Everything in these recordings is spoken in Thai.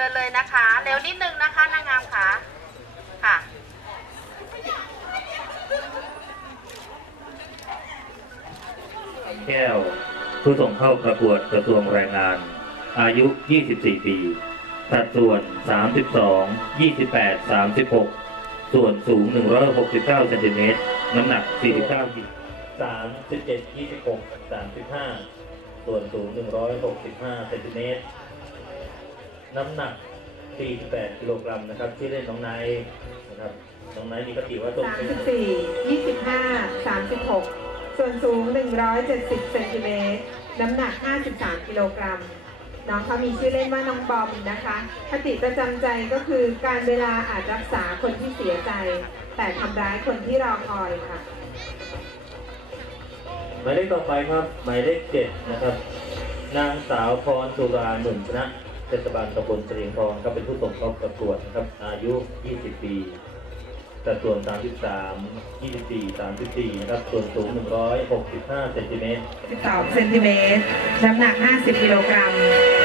ชิญเลยนะคะ เร็วนิดนึงนะคะนางงามค่ะค่ะ แก้ว ผู้ส่งเข้าประกวดกระทรวงแรงงาน อายุ 24 ปีสัดส่วน 32 28 36 ส่วนสูง 169เซนติเมตร น้ำหนัก 49กิโล37 26 35 ส่วนสูง 165เซนติเมตร น้ำหนัก 48กิโลกรัมนะครับที่อเล่นน้องไนท์นะครับน้องไนท์มีกติว่าตรงเป็น34 25 36 ส่วนสูง 170เซนติเมตรน้ำหนัก 53 กิโลกรัม น้องเขามีชื่อเล่นว่าน้องบอมนะคะคติประจำใจก็คือการเวลาอาจรักษาคนที่เสียใจ แต่ทำร้ายคนที่รอคอยค่ะ หมายเลขต่อไปครับหมายเลขเจ็ดนะครับ นางสาวพรสุราหนุนชนะ เทศบาลตำบลเฉลียงทองก็เป็นผู้ส่งเข้าประกวดนะครับ อายุ 20 ปีสัดส่วน 33 24 34 นะครับ ส่วนสูง 165 เซนติเมตร12เซนติเมตร น้ำหนัก 50 กิโลกรัม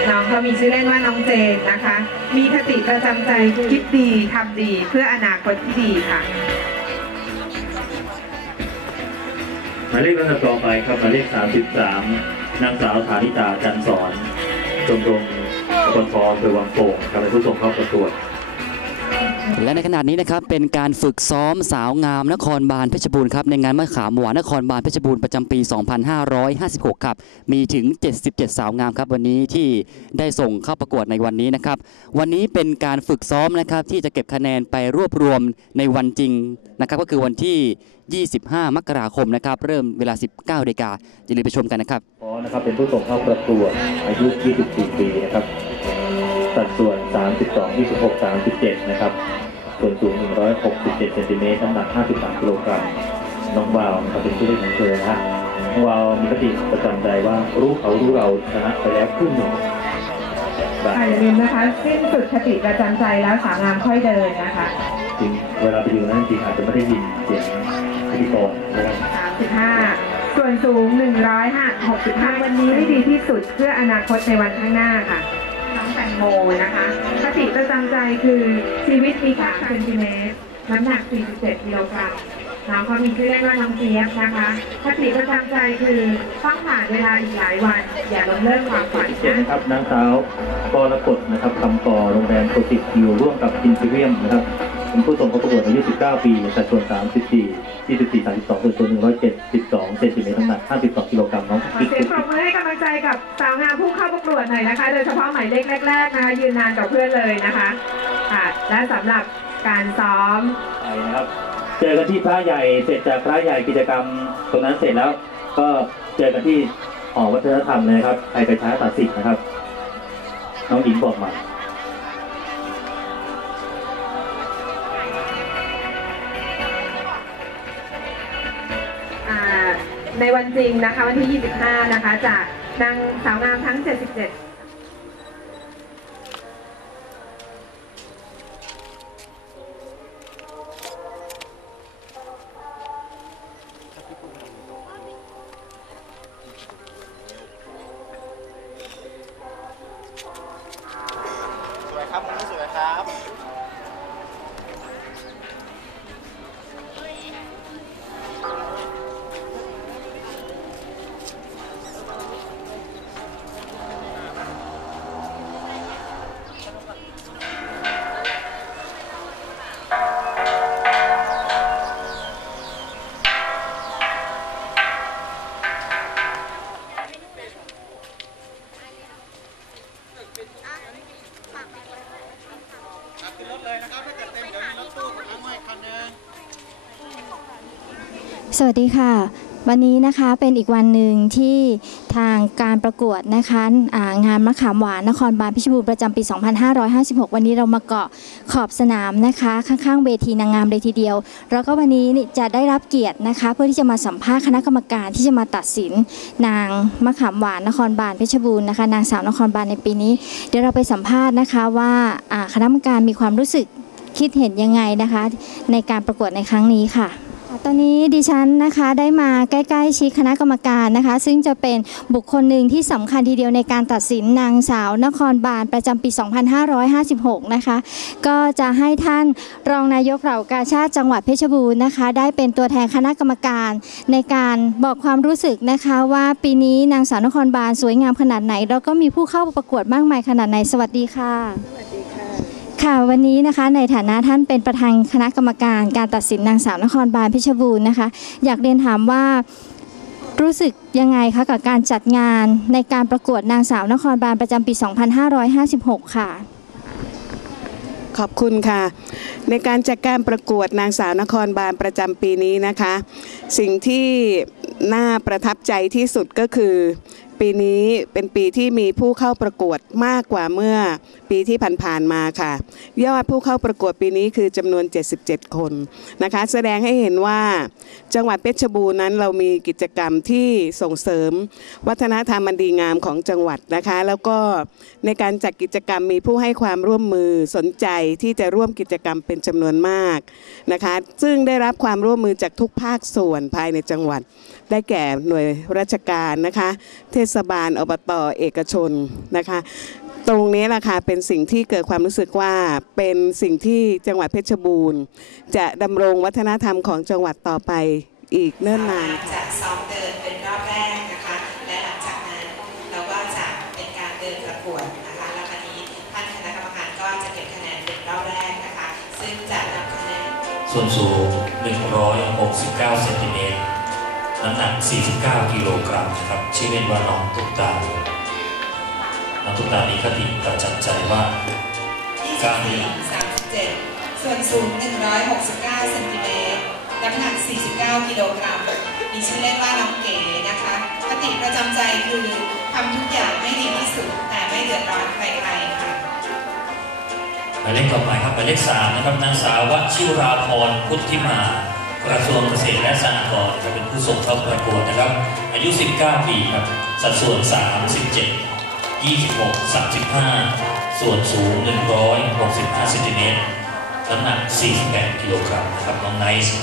น้องเขามีชื่อเล่นว่าน้องเจนนะคะ มีคติประจำใจคิดดีทำดีเพื่ออนาคตที่ดีค่ะ หมายเลขลำดับต่อไปครับหมายเลข 33 นางสาวฐานิตาจันสอนชมรม ปตทอำเภอวังโป่งครับเป็นผู้ส่งเข้าประกวดและในขณะนี้นะครับเป็นการฝึกซ้อมสาวงามนครบาลเพชรบูรณ์ครับในงานมะขามหวานนครบาลเพชรบูรณ์ประจำปี 2556 ครับมีถึง 77 สาวงามครับวันนี้ที่ได้ส่งเข้าประกวดในวันนี้นะครับวันนี้เป็นการฝึกซ้อมนะครับที่จะเก็บคะแนนไปรวบรวมในวันจริงนะครับก็คือวันที่ 25 มกราคมนะครับเริ่มเวลา 19นาฬิกาอย่าลืมไปชมกันนะครับพอนะครับเป็นผู้ส่งเข้าประกวดอายุ 24 ปีนะครับ สัดส่วน 32 26 37 นะครับ ส่วนสูง 167เซนติเมตรน้ำหนัก 53กิโลกรัม น้องวาวนะครับเป็นชื่อเล่นของเธอนะฮะน้องวาวมีคติประจำใจว่ารู้เขารู้เราชนะไปแล้วครึ่งหนึ่งแบบค่ะอย่าลืมนะคะสิ้นสุดคติประจำใจแล้วสาวงามค่อยเดินนะคะจริงเวลาไปอยู่นั่นจริงอาจจะไม่ได้ยินเสียงพิธีกรนะครับ35 ส่วนสูง 165 วันนี้ให้ดีที่สุดเพื่ออนาคตในวันข้างหน้าค่ะน้องแตง โมนะคะคติประจำใจคือชีวิตมี3เซนติเมตรน้ำหนัก 47กิโลกรัมน้องเขามีชื่อเล่นว่าน้องเจี๊ยบนะคะคติประจำใจคือต้องผ่านเวลาอีกหลายวัน อย่าล้มเลิกความฝันเจ็ดนะ นะครับนางสาวกรกฎนะครับคำก่อโรงแรมโคติคิวร่วมกับอินฟิเรียมนะครับ ผู้ส่งเข้าประกวดอายุ 19 ปีสัดส่วน 34 24 32ส่วนสูง172เซนติเมตรน้ำหนัก52กิโลกรัมน้องขอกิ๊กเสียงปรบมือให้กำลังใจกับสาวงามผู้เข้าประกวดหน่อยนะคะ โดยเฉพาะหมายเลขแรกๆนะคะยืนนานกับเพื่อนเลยนะคะค่ะและสำหรับการซ้อมไปนะครับเจอกันที่พระใหญ่เสร็จจากพระใหญ่กิจกรรมตรงนั้นเสร็จแล้ว ก็เจอกันที่หอวัฒนธรรมเลยนะครับใครไปช้าตัดสิทธิ์นะครับน้องหญิงบอกมาอ่า ในวันจริงนะคะวันที่ 25 นะคะ จากนางสาวงามทั้ง 77 สวัสดีค่ะ วันนี้นะคะเป็นอีกวันหนึ่งที่ทางการประกวดนะคะงานมะขามหวานนครบาลพิชบูรณ์ประจำปี 2556 วันนี้เรามาเกาะขอบสนามนะคะข้างๆเวทีนางงามเลยทีเดียว แล้วก็วันนี้จะได้รับเกียรตินะคะ เพื่อที่จะมาสัมภาษณ์คณะกรรมการที่จะมาตัดสิน นางมะขามหวานนครบาลเพชรบูรณ์นะคะนางสาวนครบาลในปีนี้ เดี๋ยวเราไปสัมภาษณ์นะคะว่าคณะกรรมการมีความรู้สึกคิดเห็นยังไงนะคะ ในการประกวดในครั้งนี้ค่ะ ตอนนี้ดิฉันนะคะได้มาใกล้ๆชิดคณะกรรมการนะคะ ซึ่งจะเป็นบุคคลหนึ่งที่สำคัญทีเดียวในการตัดสินนางสาวนครบาลประจำปี 2556 นะคะ ก็จะให้ท่านรองนายกเหล่ากาชาติจังหวัดเพชรบูรณ์นะคะ ได้เป็นตัวแทนคณะกรรมการในการบอกความรู้สึกนะคะว่าปีนี้นางสาวนครบาลสวยงามขนาดไหน แล้วก็มีผู้เข้าประกวดมากมายขนาดไหนสวัสดีค่ะ ค่ะวันนี้นะคะในฐานะท่านเป็นประธานคณะกรรมการการตัดสินนางสาวนครบาลเพชรบูรณ์นะคะ อยากเรียนถามว่ารู้สึกยังไงคะกับการจัดงานในการประกวดนางสาวนครบาลประจำปี 2556 ค่ะ ขอบคุณค่ะ ในการจัดการประกวดนางสาวนครบาลประจำปีนี้นะคะ สิ่งที่น่าประทับใจที่สุดก็คือ ปีนี้เป็นปีที่มีผู้เข้าประกวดมากกว่าเมื่อปีที่ผ่านๆมาค่ะ ยอดผู้เข้าประกวดปีนี้คือจำนวน 77 คนนะคะ แสดงให้เห็นว่าจังหวัดเพชรบูรณ์นั้นเรามีกิจกรรมที่ส่งเสริม วัฒนธรรมอันดีงามของจังหวัดนะคะ แล้วก็ในการจัดกิจกรรมมีผู้ให้ความร่วมมือสนใจที่จะร่วมกิจกรรมเป็นจำนวนมากนะคะ ซึ่งได้รับความร่วมมือจากทุกภาคส่วนภายในจังหวัด ได้แก่หน่วยราชการนะคะ เทศบาลอบตเอกชนนะคะ ตรงนี้แหละค่ะเป็นสิ่งที่เกิดความรู้สึกว่าเป็นสิ่งที่จังหวัดเพชรบูรณ์ จะดำรงวัฒนธรรมของจังหวัดต่อไปอีกเนิ่นนานจะซ้อมเดินเป็นรอบแรกนะคะ และหลังจากนั้นเราก็จะเป็นการเดินประกวดนะคะแล้วคราวนี้ท่านคณะกรรมการก็จะเก็บคะแนนเป็นรอบแรกนะคะ ซึ่งจะนำคะแนนส่วนสูง 169เซนติเมตร น้ำหนัก 49 กิโลกรัมนะครับ ชื่อเล่นว่าน้องตุ๊กตา น้องตุ๊กตามีคติประจำใจว่าการเรียน37 ส่วนสูง 169 เซนติเมตร น้ำหนัก 49 กิโลกรัม มีชื่อเล่นว่าน้องเก๋นะคะ คติประจำใจคือทำทุกอย่างให้ดีที่สุด แต่ไม่เดือดร้อนใครๆค่ะหมายเลขต่อไปครับหมายเลขสามนะครับนางสาววชิราพรพุทธิมา กระทรวงเกษตรและสหกรณ์จะเป็นผู้ส่งเข้าประกวดนะครับ อายุ 19 ปีครับ สัดส่วน 37 26 35 ส่วนสูง 165เซนติเมตรน้ำหนัก 48 กิโลกรัมนะครับ น้องไนซ์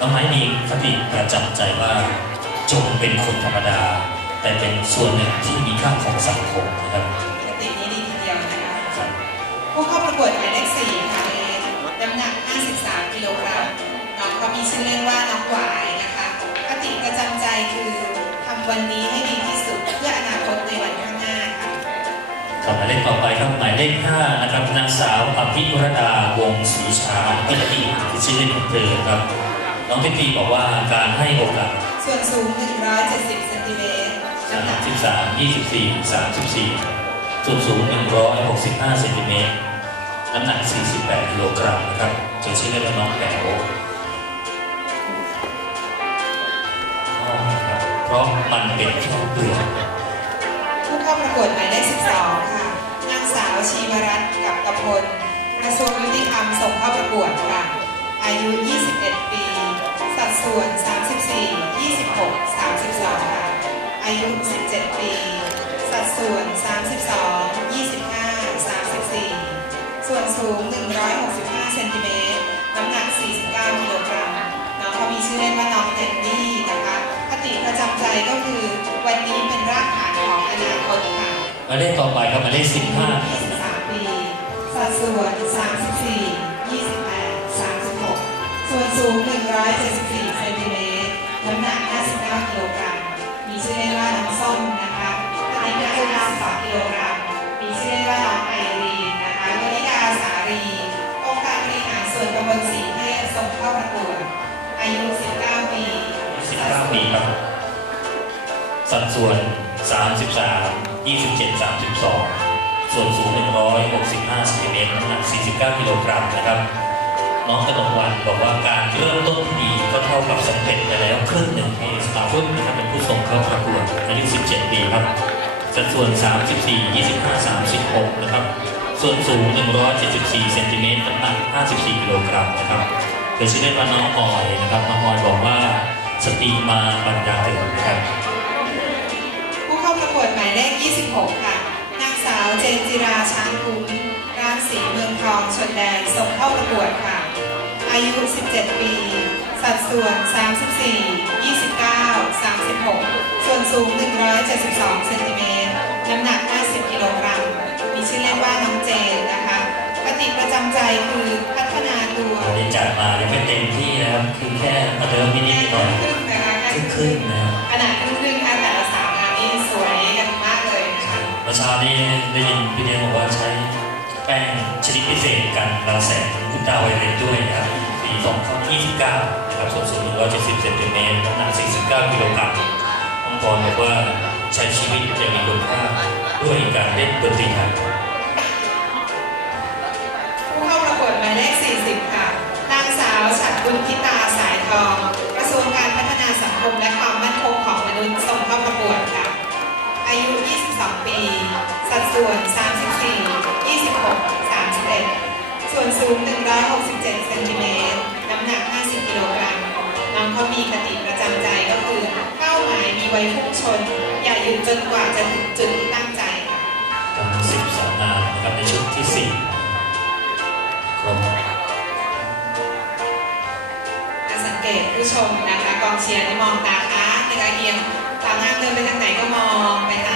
น้องไนซ์มีคติประจำใจว่าจงเป็นคนธรรมดา แต่เป็นส่วนหนึ่งที่มีค่าของสังคมนะครับ วันนี้ให้ดีที่สุดเพื่ออนาคตในวันข้างหน้าค่ะครับหมายเลขต่อไปครับหมายเลข5นะครับนางสาวอภิรดาวงศรีชาพิธีที่ชื่อเล่นของเธอครับ น้องพิธีบอกว่าการให้โอกาสส่วนสูง 170เซนติเมตรน้ำหนัก33 24 34ส่วนสูง 165เซนติเมตรน้ำหนัก 48กิโลกรัมนะครับเธอชื่อเล่นว่าน้องแป๋ว ราะมันเป็นแค่เปลือกผู้เข้าประกวดหมายเลข12 ค่ะ นางสาวชีวรัตน์กับกพลกระทรวงยุติธรรมส่งเข้าประกวดค่ะ อายุ 21 ปี สัดส่วน 34 26 32 ค่ะ อายุ 17 ปี สัดส่วน 32 25 34 ส่วนสูง 165 เซนติเมตร น้ำหนัก 49 กิโลกรัม น้องเขามีชื่อเล่นว่าน้องแอนดี้ ประจำใจก็คือวันนี้เป็นรากฐานของอนาคตค่ะหมายเลขต่อไปครับหมายเลข15 23ปีสัดส่วน34 28 36ส่วนสูง174เซนติเมตรน้ำหนัก59กิโลกรัมมีชื่อเล่นว่าน้องส้มนะคะคติประจำใจ2กิโลกรัมมีชื่อเล่นว่าน้องไอรีนนะคะวนิดาสารีองค์การบริหารส่วนตำบลสีเทพส่งเข้าประกวดอายุ19ปี19ปีครับ ส่วน 33 27 32 ส่วนสูง 165เซนติเมตรน้ำหนัก 49 กิโลกรัมนะครับ น้องกนกวันบอกว่าการเริ่มต้นที่ดีก็เท่ากับสำเร็จไปแล้วครึ่งหนึ่งที่สตาร์ฟุตนะครับเป็นผู้ส่งเข้าประกวดอายุ 17 ปีครับ สัดส่วน 34 25 36 นะครับ ส่วนสูง 174เซนติเมตรน้ำหนัก 54 กิโลกรัมนะครับเป็นชื่อเล่นว่าน้องออยนะครับ น้องออยบอกว่าสติมาบรรดาเถิดนะครับ 26 ค่ะ นางสาวเจนจิราช้างคุ้มราชสีเมืองทองชนแดนส่งเข้าประกวดค่ะ อายุ 17 ปี สัดส่วน 34 29 36 ส่วนสูง 172 เซนติเมตร น้ำหนัก 50 กิโลกรัม มีชื่อเล่นว่าน้องเจนนะคะคติประจำใจคือพัฒนาตัววันนี้จัดมายังไม่เต็มที่นะครับ คือแค่มาเดิมนิดแค่ๆหคน่อยรึ่งนะคะแค่ๆครึ่งๆนะครับขนาดครึ่งๆค่ะ เช้านี้ได้ยินพี่เลี้ยงบอกว่าใช้แป้งชนิดพิเศษกันรังแสงอุลตราไวเลตด้วยนะครับปี2029นะครับส่วนสูง170เซนติเมตรน้ำหนัก49กิโลกรัมองค์กรบอกว่าใช้ชีวิตอย่างมีคุณค่าด้วยการเล่นดนตรีไทยผู้เข้าประกวดหมายเลข 40 ค่ะ นางสาวฉัตรบุญพิตาสายทอง กระทรวงการพัฒนาสังคมและความมั่นคงของมนุษย์ส่งเข้าประกวดค่ะ อายุ 22ปี สัดส่วน 34 26 31 ส่วนสูง 167 เซนติเมตร น้ำหนัก 50 กิโลกรัม น้องเขามีคติประจำใจก็คือ เป้าหมายมีไว้พุ่งชน อย่าหยุดจนกว่าจะถึงจุดที่ตั้งใจค่ะทั้ง10สาวงามนะครับในชุดที่สี่ครบจะสังเกตผู้ชมนะคะกองเชียร์นี่มองตาค้างนะคะเอียงตามห้างเดินไปทางไหนก็มองไปตาม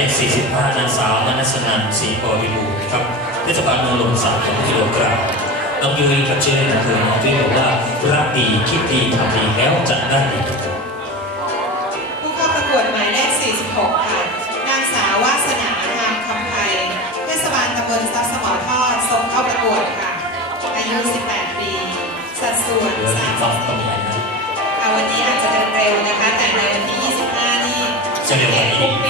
เลข 45 นางสาวมนัสนันศรีปอวิบูลย์ครับเทศบาลเมืองลมศักดิ์2กิโลกรัมน้องยุ้ยกับชื่อเล่นคือน้องยุ้ยบอกว่ารักดีคิดดีทำดีแล้วจะได้ดีผู้เข้าประกวดหมายเลข 46 ค่ะ นางสาววาสนางามคำไพเทศบาลตำบลซับสมอทอดส่งเข้าประกวดค่ะ อายุ 18 ปี สัดส่วนเหลือที่ฟังตรงไหนนะค่ะวันนี้อาจจะเดินเร็วนะคะ แต่ในวันที่ 25 นี่จะเร็วกว่านี้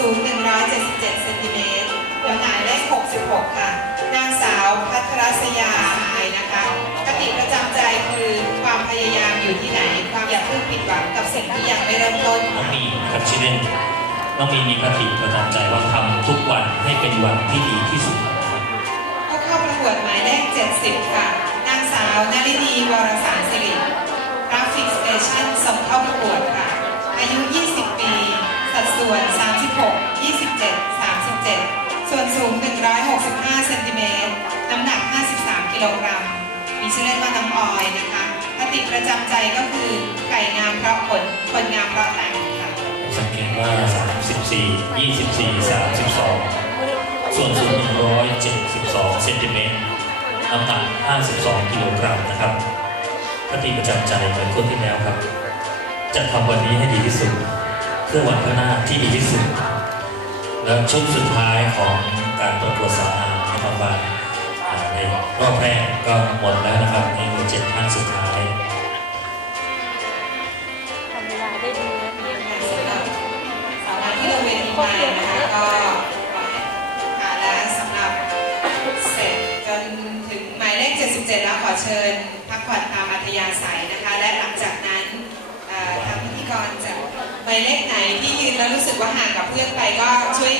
ส่วนสูง 177 เซนติเมตรแล้วหมายเลข66 ค่ะ นางสาวพัทรศยาไายนะคะคติประจำใจคือความพยายามอยู่ที่ไหน ความอย่าเพิ่งผิดหวังกับสิ่งที่ยังไม่เริ่มต้นน้องมีนะครับชื่อเล่นน้องมีมีคติประจำใจว่าทำทุกวันให้เป็นวันที่ดีที่สุดผู้เข้าประกวดหมายเลข 70 ค่ะ นางสาวนารินีวรสารสิริกราฟิกสเตชันส่งเข้าประกวดค่ะ อายุ 20 ปี สัดส่วน 36 27 37 ส่วนสูง 165 เซนติเมตร น้ำหนัก 53 กิโลกรัม มีชื่อเล่นว่าน้องออยนะคะคติประจำใจก็คือ ไก่งามเพราะผลคนงามเพราะแต่งค่ะ สังเกตว่า34 24 32 ส่วนสูง 172 เซนติเมตร น้ำหนัก 52 กิโลกรัมนะครับคติประจำใจเหมือนคนที่แล้วครับ จะทำวันนี้ให้ดีที่สุด เพื่อวันข้างหน้าที่ดีที่สุด และชุดสุดท้ายของการประกวดสาวงามนครบาลอ่าในรอบแรกก็หมดแล้วนะครับในหลือเจ็ดท่านสุดท้ายสาวงามที่ลงเวทีมานะคะก็และสำหรับเสร็จจนถึงหมายเลข77แล้วขอเชิญพักผ่อนตามอัธยาศัยนะคะ และหลังจากนั้นเอ่อทางพิธีกรจะ มายเลขไหนที่ยืนแล้วรู้สึกว่าห่างกับเพื่อนไปก็ช่วย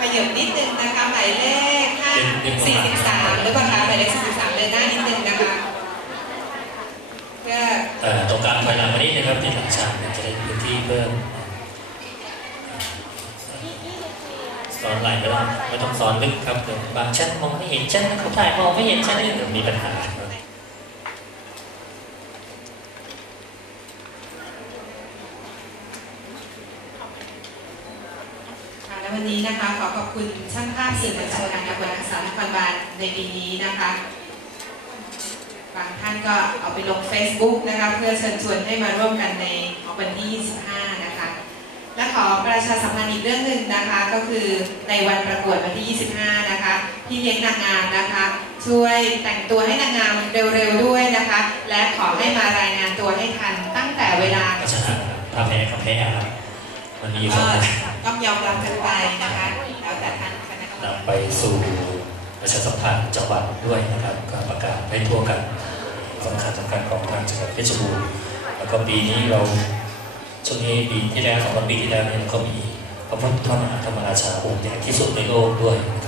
ขยับนิดนึงนะคะหมายเลข5 43หรือเปล่าคะหมายเลข43เดินหน้านิดนึงนะคะเพื่อเอ่อตรงกลางถอยหลังมานิดนะครับที่หลังฉากเนี่ยจะได้พื้นที่เพิ่มซ้อนไหลก็ได้ไม่ต้องซ้อนลึกครับเดี๋ยวบางชั้นมองไม่เห็นชั้นเขาถ่ายมองไม่เห็นชั้นเดี๋ยวมีปัญหาครับ ค่ะและวันนี้นะ คุณช่างภาพสื่อมวลชนนะคะบนสารนครบาลในปีนี้นะคะบางท่านก็เอาไปลง Facebook นะคะเพื่อเชิญชวนให้มาร่วมกันในวันที่ 25 นะคะ และขอประชาสัมพันธ์อีกเรื่องหนึ่งนะคะ ก็คือในวันประกวดวันที่ 25 นะคะพี่เลี้ยงนางงามนะคะ ช่วยแต่งตัวให้นางงามเร็วๆด้วยนะคะ และขอให้มารายงานตัวให้ทันตั้งแต่เวลาก็ชนะถ้าแพ้ก็แพ้ครับวันนี้ก็ต้องยอมรับกันไปนะคะ นำไปสู่ประชาสัมพันธ์จังหวัดด้วยนะครับการประกาศให้ทั่วกันสำคัญสำคัญของทางจังหวัดเพชรบูรณ์แล้วก็ปีนี้เราช่วงนี้ปีที่แล้วสองปีที่แล้วเนี่ยเราก็มีพระพุทธมหาธรรมราชาองค์ใหญ่ที่สุดในโลกด้วยนะ